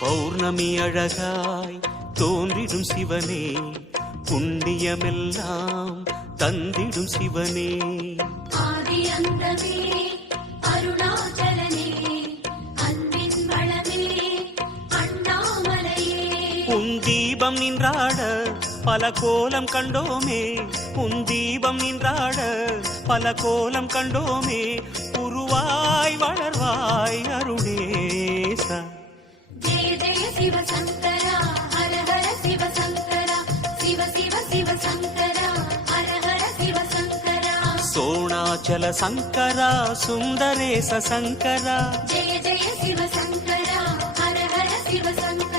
பௌர்ணமி அழகாய் தோன்றிடும் சிவனே, புண்ணியமெல்லாம் தந்திடும் சிவனே. ஆதி அந்தமே அருணாச்சலனே, அன்பின் வளமே அண்ணாமலையே. உன் தீபம் நின்றாட பல கோலம் கண்டோமே, உன் தீபம் நின்றாட பல கோலம் கண்டோமே. உருவாய் வளர்வாய் அருணேசா. ஜெய ஜெய சிவசங்கரா, ஹர ஹர சிவசங்கரா, சிவ சிவ சிவசங்கரா, ஹர ஹர சிவசங்கரா. சோணாச்சல சங்கரா, சுந்தரேச சங்கரா. ஜெய ஜெய சிவசங்கரா, ஹர ஹர சிவசங்கரா.